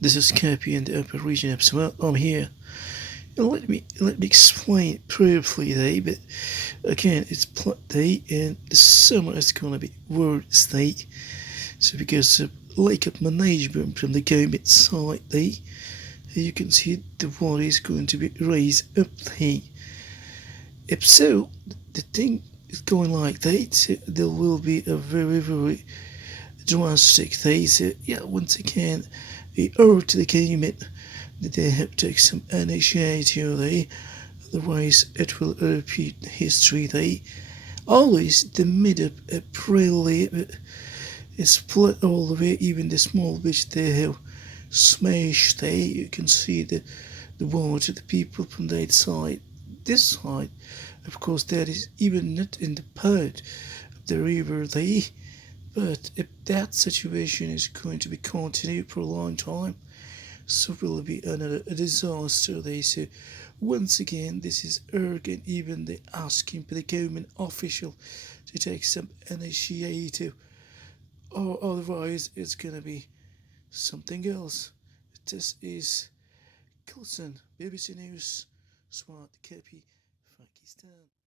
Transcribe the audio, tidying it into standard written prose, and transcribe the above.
This is Cappy in the upper region of swat. I'm here. Let me explain it briefly today, but again, it's plot day and the summer is gonna be worst day. So because of lack of management from the government side day, you can see the water is going to be raised up there. If so, the thing is going like that, so there will be a very drastic day. So yeah, once again, we urge the government that they have to take some initiative there, otherwise it will repeat history there. Always the mid-April there, it's split all the way, even the small bits they have smashed there. You can see the water, the people from that side. This side, of course, that is even not in the part of the river there. But if that situation is going to be continued for a long time, so will be another disaster there. So once again, this is urgent. Even they asking for the government official to take some initiative, or otherwise it's gonna be something else. This is Coulson, BBC News, Swat, Kepi, Pakistan.